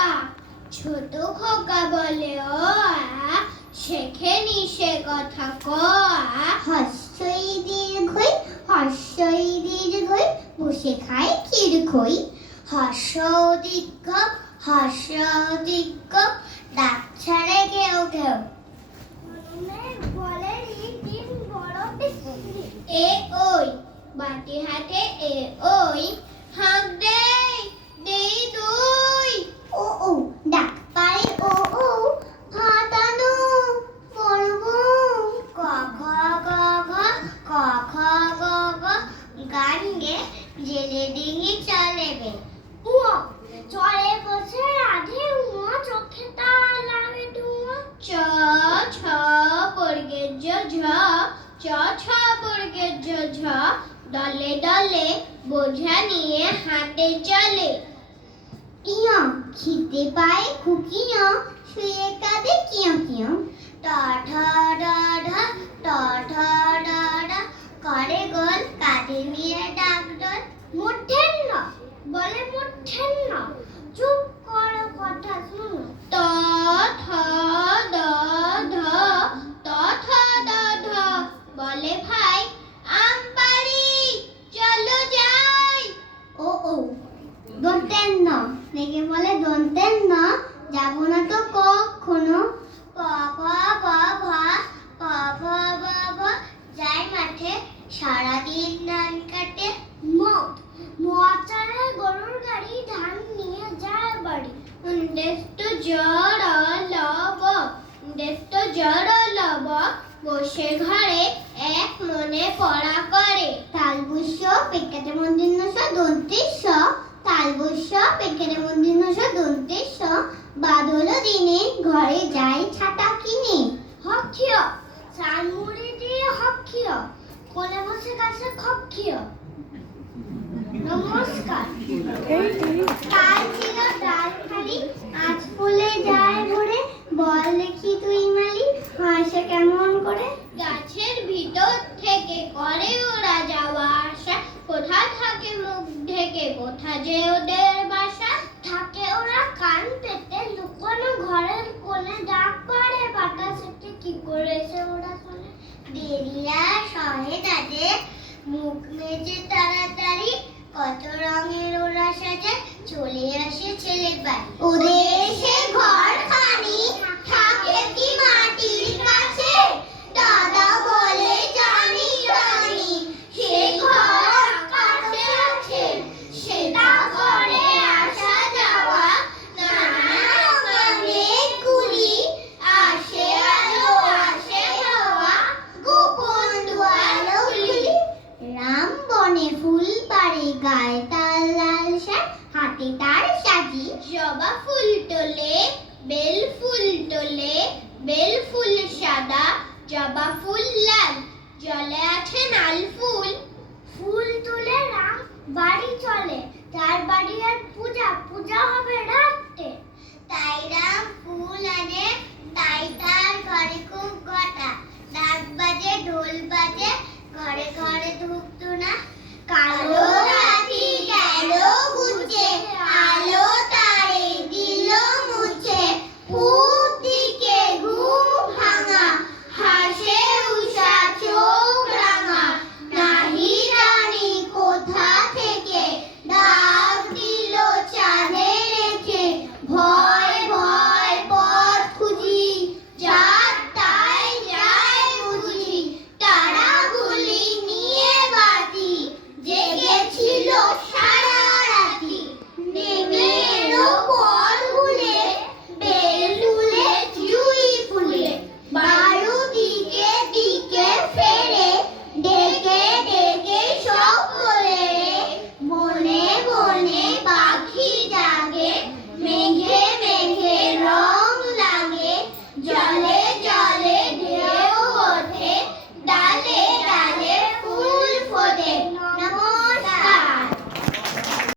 আ, ছোট খোকা বলে অ আ, শেখেনি সে কথা ক আ। হর্ষই দীর্ঘই হর্ষই দীর্ঘই বসে খায় ক্ষীর খই। হর্ষ দীর্ঘ হর্ষ দীর্ঘ ডাক ছাড়ে ঘেউ ঘেউ। এ ওই বাটি হাতে এ ওই, হাঁক দেই দেই দুই। ও ও ডাক পারে ও ও ফাটানো পর্ব। ক খ গ ঘ ক খ গ ঘ গান গে জেলে ডিঙি চলেবে। উয়া চলে বসে রাধে উমা চোখে তার লাগে ধোঁয়া। চ ছ বর্গের জ ঝ, চ ছ বর্গের জ ঝ, দলে দলে বোঝা নিয়ে হাঁটে চলে। ইয়া খিদে পায় খুকিয়া শুয়ে কাঁদে কিয়া কিয়া। ট ঠ ড ঢ ট ঠ ড ঢ করে গোল কাঁধে নিয়ে ডাক ডোল। মূর্ধন্য বলে মূর্ধন্য চুপ করো কথা শুনো। ত থ দ ধ, ত থ দ ধ বলে ভাই আম পাড়ি চলো যাই। ও ও দন্তেন্ন দেখে বলে দন্তেন্ন যাবো না তো কখনো। প প ব ভ প ভ ব ভ যায় মাঠে সারাদিন ধান কাটে। ম মোয়াচারে গরুর গাড়ি ধান নিয়ে যায় বাড়ি। দেশটো জ্বর লব, দেশটো জ্বর লব, বসে ঘরে এক মনে পড়া করে। তালবস্য পেটকাটে মন্দির স দন্তেশ তালবস্য পেটকাটে মন্দির স দন্তেশ বাদল দিনে ঘরে যায় ছাতা কিনে। হক্ষীয় সানমুড়ি দিয়ে হক্ষীয় কোলে বসে কাছে খক্ষীয়। নমস্কার। কাল ছিল ডাল খালি আজ ফুলে যায় ভরে বল দেখি তুই মালি হাসে কেমন করে। গাছের ভিতর থেকে করে ওরা যাওয়া আসা, কোথা থাকে মুখ ঢেকে কোথা যে ওদের বাসা। থাকে ওরা কান পেতে লুকোনো ঘরের কোণে ডাক পাড়ে বাতাসেতে কি করেছে ওরা শোনে। বেরিয়া সহে তাদের মুখ মেজে তাড়াতাড়ি কত রঙের ওরা সাজে চলে আসে ছেলের বাড়ি। ওদের এসে ঘর খানি থাকে কি মাটির কাছে। দাদা বলে জানি জানি সে ঘর আকাশে আছে। সেটা করে আসা যাওয়া নানা অনেকগুলি আসে আলো আসে হাওয়া গোপন দুয়ারগুলি। রাম বনে ফুল পাড়ে গায়ে তার লাল শাক হাতে তার সাজি। জবা ফুল তোলে বেল ফুল তোলে, বেল ফুল সাদা জবা ফুল লাল, জলে আছে নাল ফুল। ফুল তুলে রাম বাড়ি চলে তার বাড়ি আর পূজা পূজা হবে